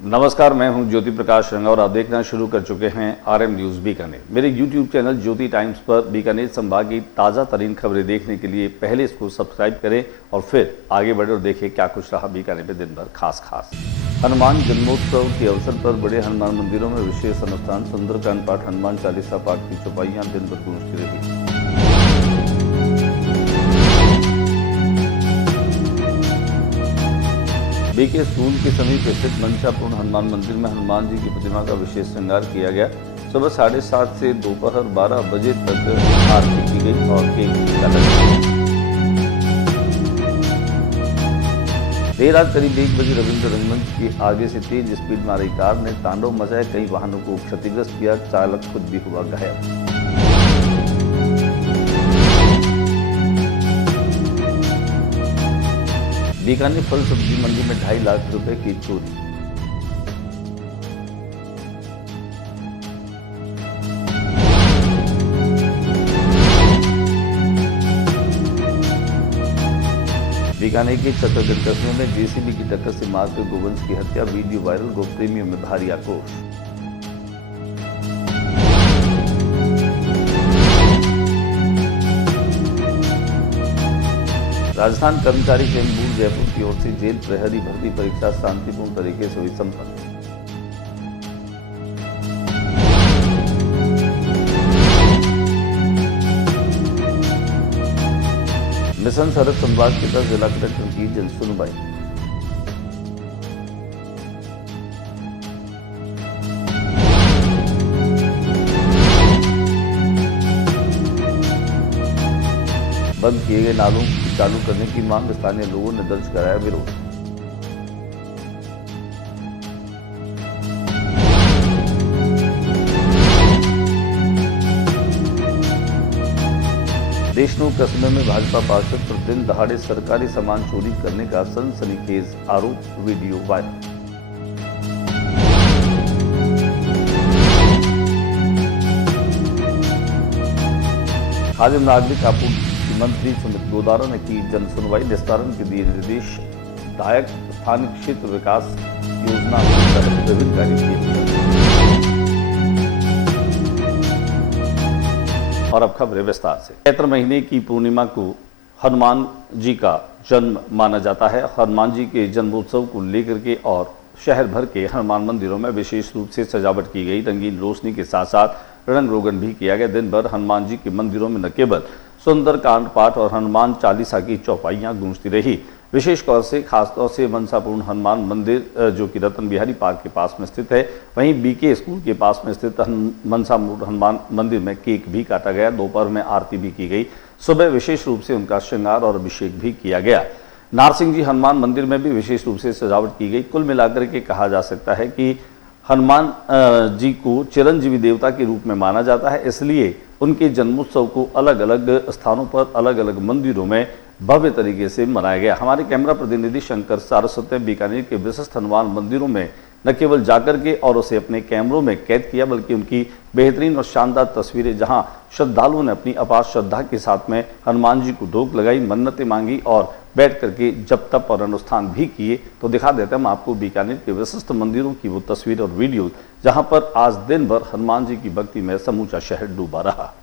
नमस्कार, मैं हूं ज्योति प्रकाश रंगा और आप देखना शुरू कर चुके हैं RM न्यूज़ बीकानेर। मेरे यूट्यूब चैनल ज्योति टाइम्स पर बीकानेर संभाग की ताज़ा तरीन खबरें देखने के लिए पहले इसको सब्सक्राइब करें और फिर आगे बढ़े और देखें क्या कुछ रहा बीकानेर में दिन भर खास। हनुमान जन्मोत्सव के अवसर पर बड़े हनुमान मंदिरों में विशेष अनुष्ठान, सुंदरकांड पाठ, हनुमान चालीसा पाठ की चौपाइयां दिन भर गूंजती रही। बीके स्कूल के समीप स्थित मंसापूर्ण हनुमान मंदिर में हनुमान जी की प्रतिमा का विशेष श्रृंगार किया गया। सुबह 7:30 से दोपहर 12 बजे तक आरती की गई और केक काटा गया। देर रात करीब 1 बजे रविंद्र रंगमंच के आगे से तेज स्पीड में आ रही कार ने तांडव मचाया, कई वाहनों को क्षतिग्रस्त किया, चालक खुद भी हुआ घायल। बीकानेर फल सब्जी मंडी में 2.5 लाख रुपए की चोरी। बीकानेर के छतरगढ़ कस्बे में जेसीबी की टक्कर से मारकर गोवंश की हत्या, वीडियो वायरल, गौ प्रेमियों में भारी आक्रोश। राजस्थान कर्मचारी चयन बोर्ड जयपुर की ओर से जेल प्रहरी भर्ती परीक्षा शांतिपूर्ण तरीके से हुई संपन्न। मिशन सरहद संभाग के तहत जिला कलेक्टर की जन सुनवाई। बंद किए गए नालों चालू करने की मांग, स्थानीय लोगों ने दर्ज कराया विरोध। देशनोक कस्बे में भाजपा पार्षद पर दिन दहाड़े सरकारी सामान चोरी करने का सनसनीखेज आरोप, वीडियो वायरल। खाद्य नागरिक आपूर्ति मंत्री सुमित गोदारा ने की जन सुनवाई, निस्तारण के दिए निर्देश, दायक स्थानीय क्षेत्र विकास योजना के तहत विभिन्न कार्य किए। और अब खबरें विस्तार से। चैत्र महीने की पूर्णिमा को हनुमान जी का जन्म माना जाता है। हनुमान जी के जन्मोत्सव को लेकर के और शहर भर के हनुमान मंदिरों में विशेष रूप से सजावट की गई। रंगीन रोशनी के साथ साथ रंग रोगन भी किया गया। दिन भर हनुमान जी के मंदिरों में न केवल सुंदरकांड पाठ और हनुमान चालीसा की चौपाइयां गूंजती रही। विशेष तौर से खासतौर से मंसापूर्ण हनुमान मंदिर जो कि रतन बिहारी पार्क के पास में स्थित है, वहीं बीके स्कूल के पास में स्थित मंसापूर्ण हनुमान मंदिर में केक भी काटा गया। दोपहर में आरती भी की गई। सुबह विशेष रूप से उनका श्रृंगार और अभिषेक भी किया गया। नारसिंह जी हनुमान मंदिर में भी विशेष रूप से सजावट की गई। कुल मिलाकर के कहा जा सकता है कि हनुमान जी को चिरंजीवी देवता के रूप में माना जाता है, इसलिए उनके जन्मोत्सव को अलग अलग स्थानों पर अलग अलग मंदिरों में भव्य तरीके से मनाया गया। हमारे कैमरा प्रतिनिधि शंकर सारस्वत ने बीकानेर के विशिष्ट हनुमान मंदिरों में न केवल जाकर के और उसे अपने कैमरों में कैद किया, बल्कि उनकी बेहतरीन और शानदार तस्वीरें, जहां श्रद्धालुओं ने अपनी अपार श्रद्धा के साथ में हनुमान जी को ढोक लगाई, मन्नतें मांगी और बैठ करके जप तप और अनुष्ठान भी किए। तो दिखा देते हैं हम आपको बीकानेर के विशिष्ट मंदिरों की वो तस्वीर और वीडियो, जहां पर आज दिन भर हनुमान जी की भक्ति में समूचा शहर डूबा रहा।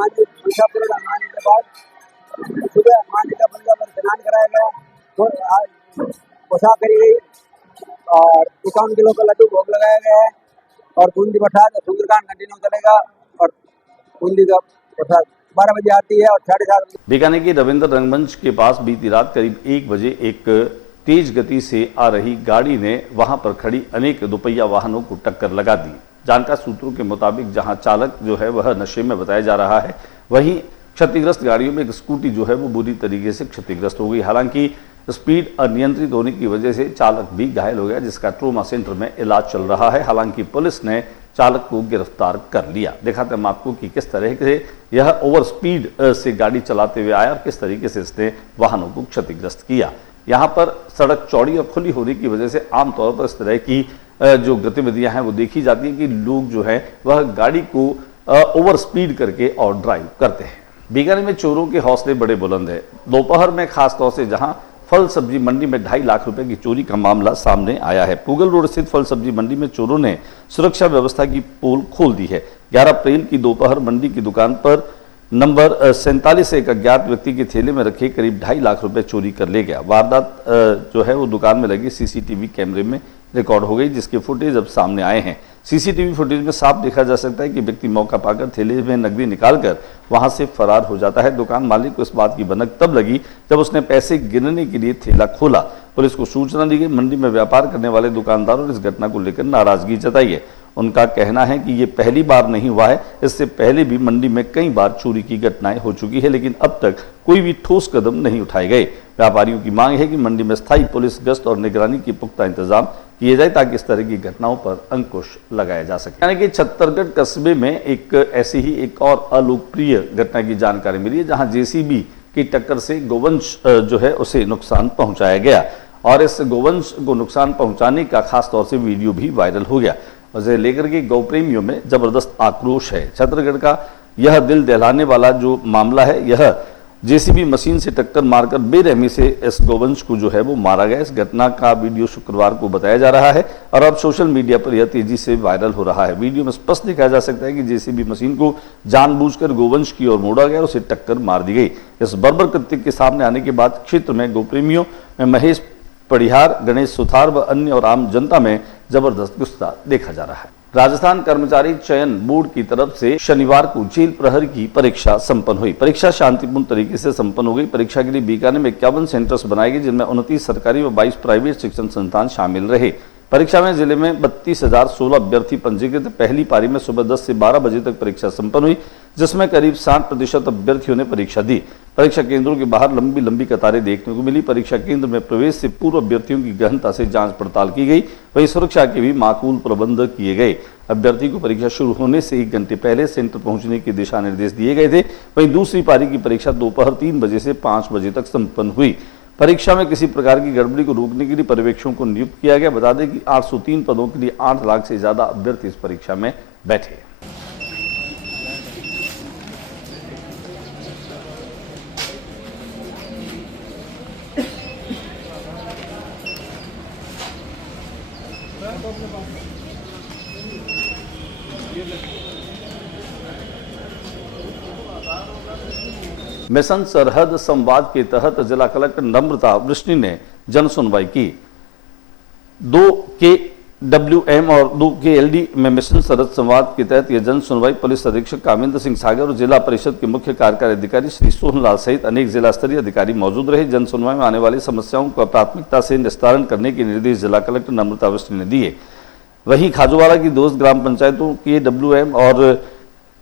हनुमान जी तुलसापुर हनुमान जी के बाद सुबह हनुमान जी का मंदिर पर स्नान कराया गया और आज पोशाक करी गई और 51 किलो का लड्डू भोग लगाया गया है और बूंदी प्रसाद सुंदरकांड कंटिन्यू चलेगा और बूंदी का प्रसाद 12 बजे आती है और 7:30 बीकानेर के रविंद्र रंगमंच के पास बीती रात करीब 1 बजे एक तेज गति से आ रही गाड़ी ने वहां पर खड़ी अनेक दोपहिया वाहनों को टक्कर लगा दी। जानकार सूत्रों के मुताबिक जहां चालक जो है वह नशे में बताया जा रहा है, वहीं क्षतिग्रस्त गाड़ियों में एक स्कूटी जो है वो बुरी तरीके से क्षतिग्रस्त हो गई। हालांकि स्पीड अनियंत्रित होने की वजह से चालक भी घायल हो गया, जिसका ट्रोमा सेंटर में इलाज चल रहा है। हालांकि पुलिस ने चालक को गिरफ्तार कर लिया। दिखाते हैं आपको कि किस तरह से यह ओवर स्पीड से गाड़ी चलाते हुए आया और किस तरीके से इसने वाहनों को क्षतिग्रस्त किया। यहाँ पर सड़क चौड़ी और खुली होने की वजह से आमतौर पर इस तरह की जो गतिविधियां हैं वो देखी जाती है कि लोग जो है वह गाड़ी को ओवर स्पीड करके और ड्राइव करते हैं। बीकानेर में चोरों के हौसले बड़े बुलंद है। दोपहर में खासतौर से जहां फल सब्जी मंडी में 2.5 लाख रुपए की चोरी का मामला सामने आया है। पूगल रोड स्थित फल सब्जी मंडी में चोरों ने सुरक्षा व्यवस्था की पोल खोल दी है। 11 अप्रैल की दोपहर मंडी की दुकान पर नंबर 47 से एक अज्ञात व्यक्ति के थैले में रखे करीब 2.5 लाख रुपए चोरी कर ले गया। वारदात जो है वो दुकान में लगे सीसीटीवी कैमरे में रिकॉर्ड हो गई, जिसके फुटेज अब सामने आए हैं। सीसीटीवी फुटेज में साफ देखा जा सकता है कि व्यक्ति मौका पाकर थैले में नकदी निकालकर वहां से फरार हो जाता है। दुकान मालिक को इस बात की भनक तब लगी जब उसने पैसे गिनने के लिए थैला खोला। पुलिस को सूचना दी गई। मंडी में व्यापार करने वाले दुकानदारों ने इस घटना को लेकर नाराजगी जताई है। उनका कहना है कि ये पहली बार नहीं हुआ है, इससे पहले भी मंडी में कई बार चोरी की घटनाएं हो चुकी है, लेकिन अब तक कोई भी ठोस कदम नहीं उठाए गए। व्यापारियों की मांग है कि मंडी में स्थायी पुलिस गश्त और निगरानी की पुख्ता इंतजाम किए जाए ताकि इस तरह की घटनाओं पर अंकुश लगाया जा सके। यानी कि छत्तरगढ़ कस्बे में एक ऐसी ही एक और अलोकप्रिय घटना की जानकारी मिली है, जहां जेसीबी की टक्कर से गोवंश जो है उसे नुकसान पहुंचाया गया और इस गोवंश को नुकसान पहुंचाने का खास तौर से वीडियो भी वायरल हो गया। उसे लेकर के गौ प्रेमियों में जबरदस्त आक्रोश है। छत्तीसगढ़ का यह दिल दहलाने वाला जो मामला है, यह जेसीबी मशीन से टक्कर मारकर बेरहमी से इस गोवंश को जो है वो मारा गया। इस घटना का वीडियो शुक्रवार को बताया जा रहा है और अब सोशल मीडिया पर यह तेजी से वायरल हो रहा है। वीडियो में स्पष्ट देखा जा सकता है कि जेसीबी मशीन को जानबूझकर गोवंश की ओर मोड़ा गया और उसे टक्कर मार दी गई। इस बर्बर कृत्य के सामने आने के बाद क्षेत्र में गोप्रेमियों में महेश पड़िहार, गणेश सुथार व अन्य और आम जनता में जबरदस्त गुस्सा देखा जा रहा है। राजस्थान कर्मचारी चयन बोर्ड की तरफ से शनिवार को जेल प्रहरी की परीक्षा संपन्न हुई। परीक्षा शांतिपूर्ण तरीके से संपन्न हो गई। परीक्षा के लिए बीकानेर में 51 सेंटर्स बनाए गए, जिनमें 29 सरकारी व 22 प्राइवेट शिक्षण संस्थान शामिल रहे। परीक्षा में जिले में 32,016 अभ्यर्थी पंजीकृत। पहली पारी में सुबह 10 से 12 बजे तक परीक्षा संपन्न हुई, जिसमें करीब 60% अभ्यर्थियों ने परीक्षा दी। परीक्षा केंद्रों के बाहर लंबी लंबी कतारें देखने को मिली। परीक्षा केंद्र में प्रवेश से पूर्व अभ्यर्थियों की गहनता से जांच पड़ताल की गई। वहीं सुरक्षा के भी माकूल प्रबंध किए गए। अभ्यर्थी को परीक्षा शुरू होने से 1 घंटे पहले सेंटर पहुंचने के दिशा निर्देश दिए गए थे। वहीं दूसरी पारी की परीक्षा दोपहर 3 बजे से 5 बजे तक संपन्न हुई। परीक्षा में किसी प्रकार की गड़बड़ी को रोकने के लिए पर्यवेक्षकों को नियुक्त किया गया। बता दें कि 803 पदों के लिए 8 लाख से ज्यादा अभ्यर्थी इस परीक्षा में बैठे। मिशन सरहद संवाद के तहत जिला कलेक्टर नम्रता वृष्णि ने जन सुनवाई की। 2 KWM और 2 KLD में मिशन सरहद संवाद के तहत यह जन सुनवाई पुलिस अधीक्षक कामिंद्र सिंह सागर और जिला परिषद के मुख्य कार्यकारी अधिकारी श्री सोहनलाल सहित अनेक जिला स्तरीय अधिकारी मौजूद रहे। जन सुनवाई में आने वाली समस्याओं का प्राथमिकता से निस्तारण करने के निर्देश जिला कलेक्टर नम्रता वृष्णि ने दिए। वहीं खाजूवाड़ा की 2 ग्राम पंचायतों KWM और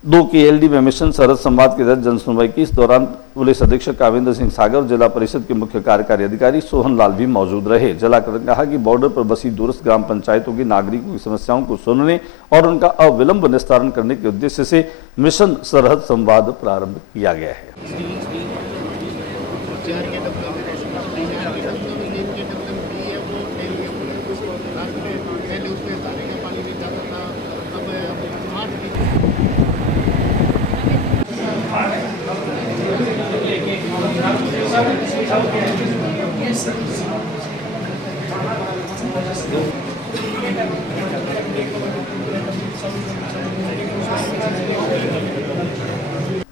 2 KLD में मिशन सरहद संवाद के तहत जन सुनवाई की। इस दौरान पुलिस अधीक्षक काविंद्र सिंह सागर और जिला परिषद के मुख्य कार्यकारी अधिकारी सोहन लाल भी मौजूद रहे। जिला कलेक्टर ने कहा कि बॉर्डर पर बसी दूरस्थ ग्राम पंचायतों के नागरिकों की समस्याओं को सुनने और उनका अविलंब निस्तारण करने के उद्देश्य से मिशन सरहद संवाद प्रारंभ किया गया है।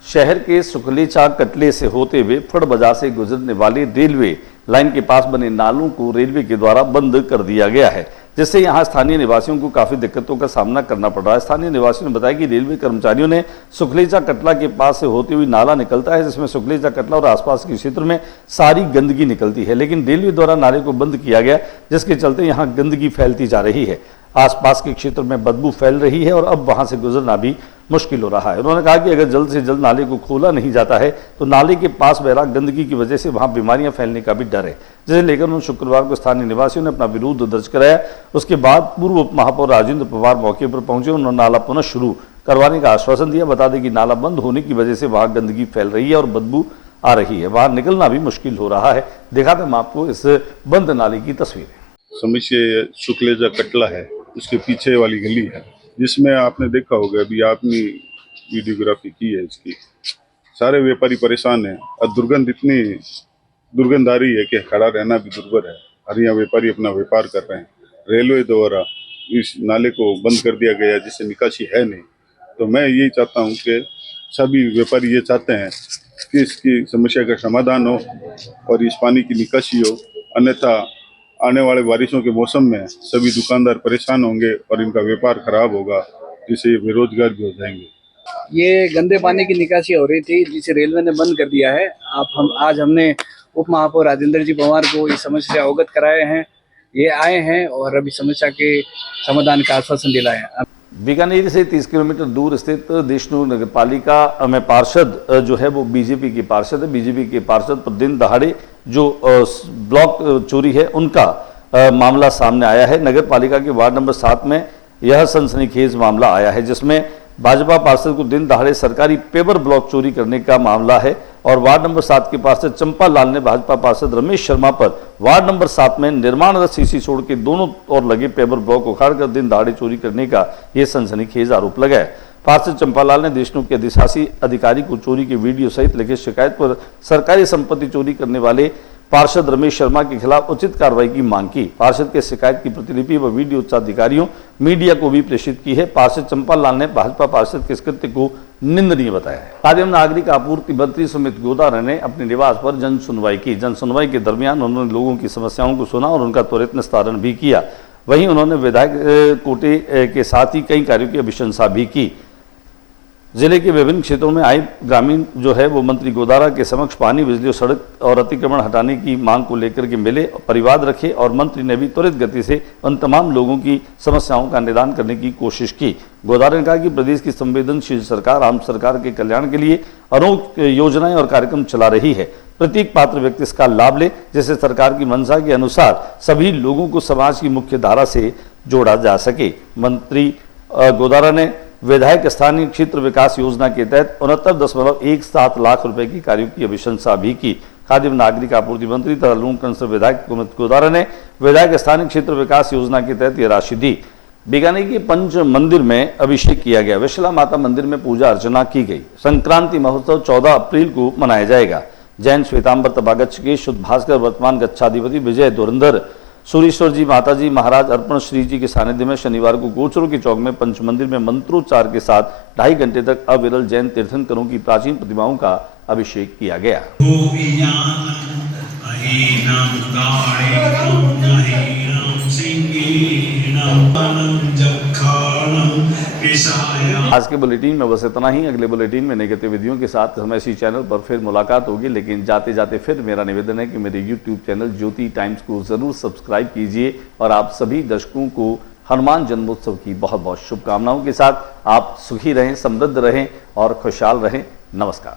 शहर के सुखलेचा कटले से होते हुए फड़ बाजार से गुजरने वाले रेलवे लाइन के पास बने नालों को रेलवे के द्वारा बंद कर दिया गया है, जिससे यहां स्थानीय निवासियों को काफी दिक्कतों का सामना करना पड़ रहा है। स्थानीय निवासियों ने बताया कि रेलवे कर्मचारियों ने सुखलेचा कटला के पास से होते हुए नाला निकलता है, जिसमें सुखलेचा कटला और आसपास के क्षेत्र में सारी गंदगी निकलती है, लेकिन रेलवे द्वारा नाले को बंद किया गया, जिसके चलते यहाँ गंदगी फैलती जा रही है। आसपास के क्षेत्र में बदबू फैल रही है और अब वहां से गुजरना भी मुश्किल हो रहा है। उन्होंने कहा कि अगर जल्द से जल्द नाले को खोला नहीं जाता है तो नाले के पास बह रहा गंदगी की वजह से वहां बीमारियां फैलने का भी डर है, जिसे लेकर उन्होंने शुक्रवार को स्थानीय निवासियों ने अपना विरोध दर्ज कराया। उसके बाद पूर्व उप महापौर राजेंद्र पवार मौके पर पहुंचे। उन्होंने नाला पुनः शुरू करवाने का आश्वासन दिया। बता दें कि नाला बंद होने की वजह से वहां गंदगी फैल रही है और बदबू आ रही है, वहां निकलना भी मुश्किल हो रहा है। दिखाते हम आपको इस बंद नाले की तस्वीरें। समस्या सुखलेजा कटला है, उसके पीछे वाली गली है, जिसमें आपने देखा होगा, अभी आपने वीडियोग्राफी की है इसकी। सारे व्यापारी परेशान हैं और दुर्गंध इतनी दुर्गंध आ रही है कि खड़ा रहना भी दुर्भर है। हर यहाँ व्यापारी अपना व्यापार कर रहे हैं। रेलवे द्वारा इस नाले को बंद कर दिया गया, जिससे निकासी है नहीं। तो मैं यही चाहता हूँ कि सभी व्यापारी ये चाहते हैं कि इसकी समस्या का समाधान हो और इस पानी की निकासी हो, अन्यथा आने वाले बारिशों के मौसम में सभी दुकानदार परेशान होंगे और इनका व्यापार खराब होगा, जिससे ये बेरोजगार भी हो जाएंगे। ये गंदे पानी की निकासी हो रही थी, जिसे रेलवे ने बंद कर दिया है। आज हमने उप महापौर राजेंद्र जी पवार को इस समस्या से अवगत कराए हैं। ये आए हैं और अभी समस्या के समाधान का आश्वासन दिलाया। बीकानेर से 30 किलोमीटर दूर स्थित देशनूर नगर पालिका में पार्षद जो है वो बीजेपी के पार्षद है। बीजेपी के पार्षद पर दिन दहाड़े जो ब्लॉक चोरी है उनका मामला सामने आया है। नगर पालिका के वार्ड नंबर 7 में यह सनसनीखेज मामला आया है, जिसमें भाजपा पार्षद को दिन दहाड़े सरकारी पेपर ब्लॉक चोरी करने का मामला है। और वार्ड नंबर 7 के पार्षद चंपा लाल ने भाजपा पार्षद रमेश शर्मा पर वार्ड नंबर 7 में निर्माणरत सीसी छोड़ के दोनों ओर लगे पेपर ब्लॉक उखाड़कर दिन दहाड़े चोरी करने का यह सनसनीखेज आरोप लगाया। पार्षद चंपालाल ने देशनूर के अधिशासी अधिकारी को चोरी के वीडियो सहित लिखित शिकायत पर सरकारी संपत्ति चोरी करने वाले पार्षद रमेश शर्मा के खिलाफ उचित कार्रवाई की मांग की। पार्षद के शिकायत की प्रतिलिपि व वीडियो उच्चाधिकारियों मीडिया को भी प्रेषित की है। पार्षद चंपालाल ने भाजपा पार्षद के इस कृत्य को निंदनीय बताया है। खाद्य एवं नागरिक आपूर्ति मंत्री सुमित गोदारा ने अपने निवास पर जन सुनवाई की। जन सुनवाई के दरमियान उन्होंने लोगों की समस्याओं को सुना और उनका त्वरित निस्तारण भी किया। वहीं उन्होंने विधायक कोटे के साथ ही कई कार्यों की अभिशंसा भी की। जिले के विभिन्न क्षेत्रों में आए ग्रामीण जो है वो मंत्री गोदारा के समक्ष पानी, बिजली और सड़क और अतिक्रमण हटाने की मांग को लेकर के मिले, परिवाद रखे और मंत्री ने भी त्वरित गति से उन तमाम लोगों की समस्याओं का निदान करने की कोशिश की। गोदारा ने कहा कि प्रदेश की संवेदनशील सरकार आम सरकार के कल्याण के लिए अनेक योजनाएं और कार्यक्रम चला रही है। प्रत्येक पात्र व्यक्ति इसका लाभ ले, जिससे सरकार की मंशा के अनुसार सभी लोगों को समाज की मुख्य धारा से जोड़ा जा सके। मंत्री गोदारा ने विधायक स्थानीय क्षेत्र विकास योजना के तहत 69.17 लाख रुपए की कार्यों की अभिशंसा भी की। खाद्य एवं नागरिक आपूर्ति मंत्री तथा लूणकंस विधायक सुमित गोदारा ने विधायक स्थानीय क्षेत्र विकास योजना के तहत यह राशि दी। बीकानेर के पंच मंदिर में अभिषेक किया गया। विशला माता मंदिर में पूजा अर्चना की गई। संक्रांति महोत्सव 14 अप्रैल को मनाया जाएगा। जैन श्वेतांबर तबागच्छ के शुद्ध भास्कर वर्तमान गच्छाधिपति विजय धुरंधर सूरीश्वर जी माता जी महाराज अर्पण श्री जी के सानिध्य में शनिवार को गोचरों के चौक में पंच मंदिर में मंत्रोच्चार के साथ 2.5 घंटे तक अविरल जैन तीर्थंकरों की प्राचीन प्रतिमाओं का अभिषेक किया गया। आज के बुलेटिन में बस इतना ही। अगले बुलेटिन में नई गतिविधियों के साथ हम इसी चैनल पर फिर मुलाकात होगी, लेकिन जाते जाते फिर मेरा निवेदन है कि मेरे YouTube चैनल ज्योति टाइम्स को जरूर सब्सक्राइब कीजिए और आप सभी दर्शकों को हनुमान जन्मोत्सव की बहुत बहुत शुभकामनाओं के साथ आप सुखी रहें, समृद्ध रहें और खुशहाल रहें। नमस्कार।